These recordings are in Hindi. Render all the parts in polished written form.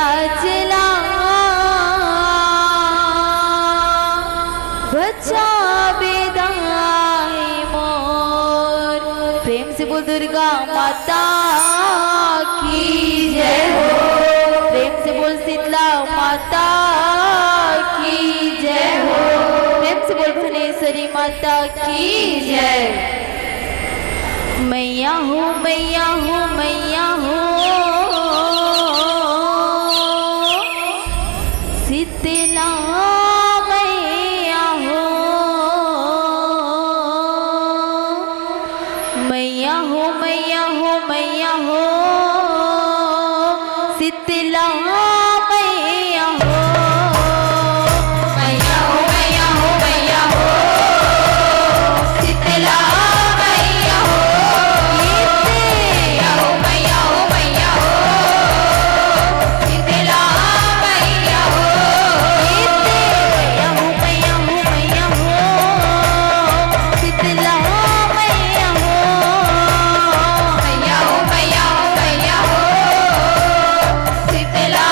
चला बच्चा बेदाई मोर। प्रेम से बोल दुर्गा माता की जय हो। प्रेम से बोल शीतला माता की जय हो। प्रेम से बोल भुवनेश्वरी माता की जय। मैया हूँ मैया हूँ मैया हूँ शीतला मैया हूँ। मैया हूँ मैया हूँ मैया हूँ शीतला मैया हूँ। मैया हूँ मैया हूँ मैया हूँ शीतला मैया हूँ। मैया हूँ मैया हूँ मैया हूँ शीतला मैया हूँ। मैया हूँ मैया हूँ मैया हूँ शीतला मैया हूँ। मैया हूँ मैया हूँ मैया हूँ शीतला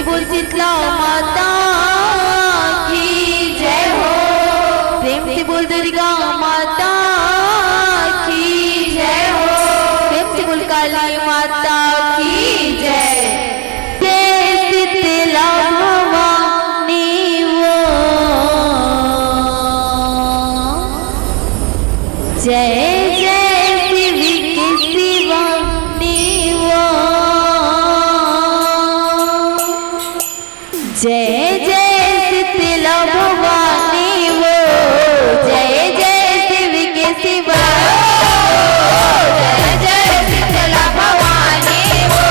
से बोल शीतला माता की जय हो, प्रेम से बोल दुर्गा माता की जय हो, प्रेम से बोल काली माता की जय। जय शीतला भवानी वो, जय जय शिव के शिवानी वो, जय जय शीतला भवानी वो, जय जय शिव के शिवा, जय जय शीतला भवानी वो,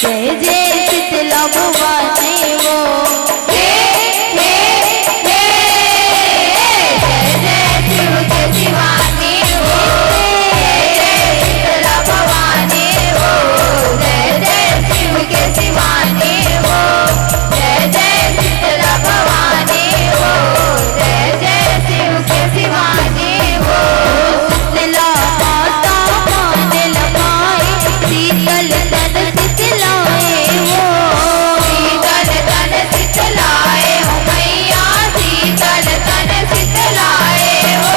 जय जय शीतला भवानी वो हे हे हे जय जय शिव के शिवानी वो जय शीतला भवानी वो जय जय शिव के शिवानी वो जय जय शीतला भवानी वो जय जय शिव के शिवानी वो शीतला माता मान लगाए शीतल तन शीतलाए वो शीतल तन शीतलाए हो मैया शीतल तन शीतलाए हो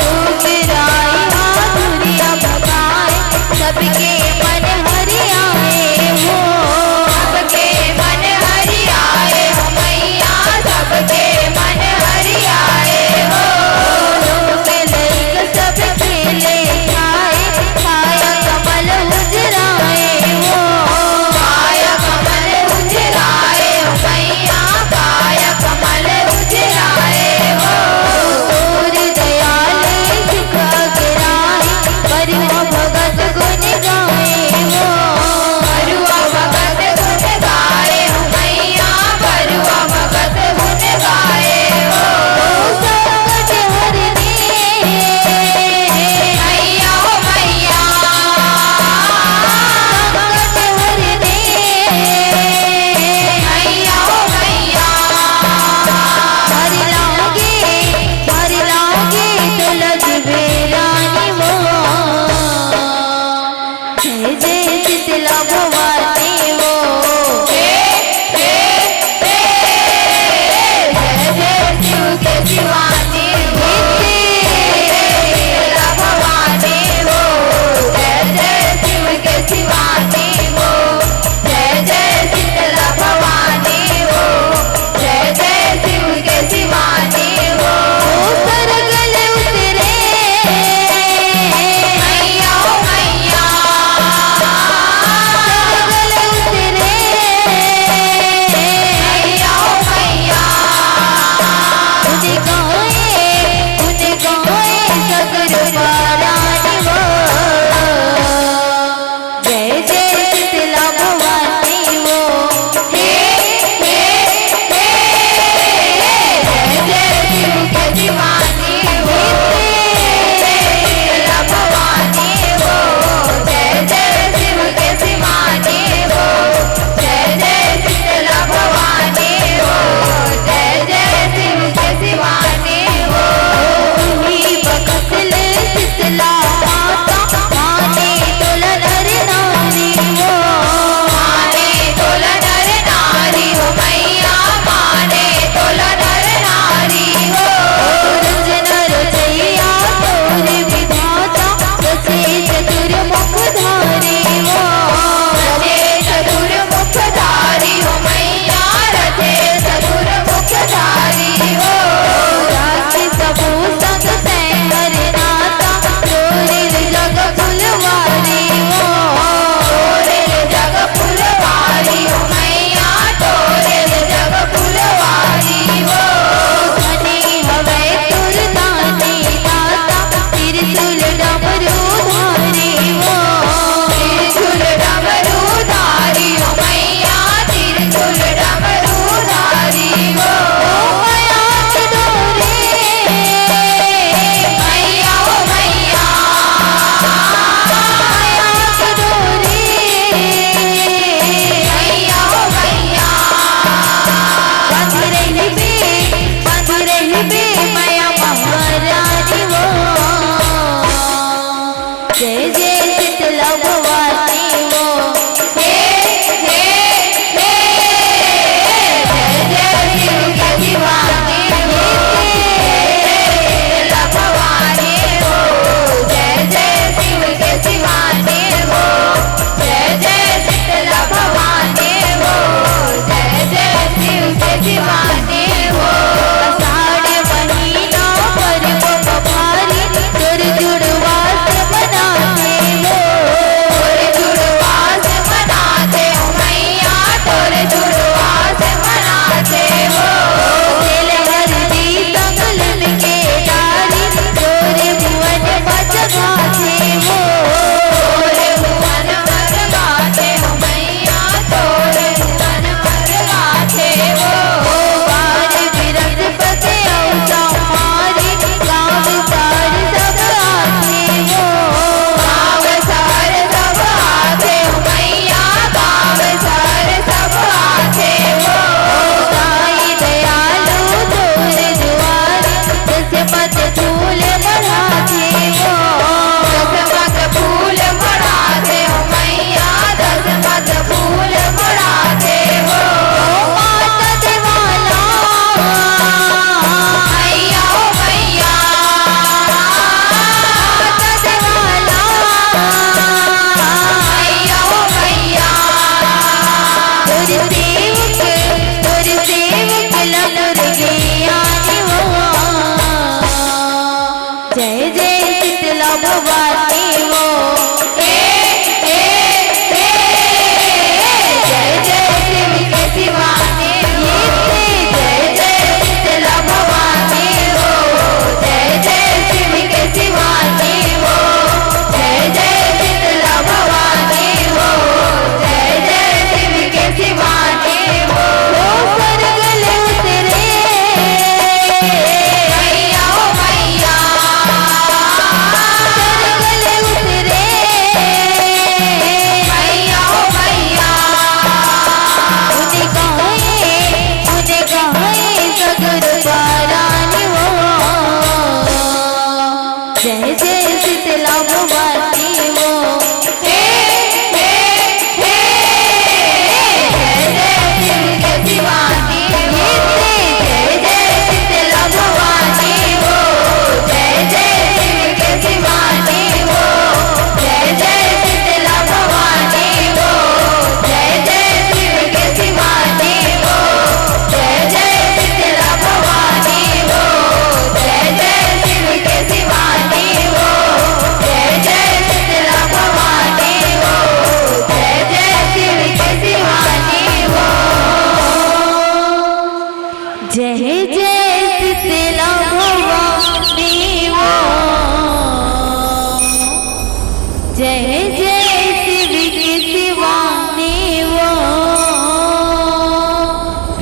रूपराई माधुर्य भगाए सबके मन हरियाए हो सबके मन हरियाए हो मैया सबके मन हरियाए हो लोक लैक सब खेले खाए छाया कमल उजराए हो छाया कमल उजराए हो मैया छाया कमल उजराए हो सूर्य दयाले सुख गिराए बरुआ भगत गुण गाए हो बरुआ भगत गुण गाए हो मैया बरुआ भगत गुण गाए हो संकट हरने मैया हो मैया संकट हरने मैया हो मैया हरि लागे तो लगबे रानी वो जय जय शीतला भवानी वो हे हे हे जय जय शिव के शिवानी वो जय शीतला भवानी वो जय जय शिव के शिवानी वो जय जय शीतला भवानी वो जय जय शिव के शिवानी वो सरगल उतरे मैया हो मैया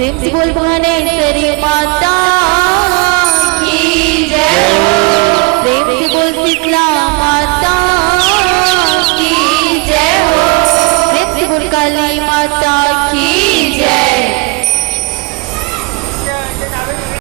प्रेम से बोल भुवनेश्वरी माता की जय हो। प्रेम से बोल शीतला माता की जय हो। प्रेम से बोल काली माता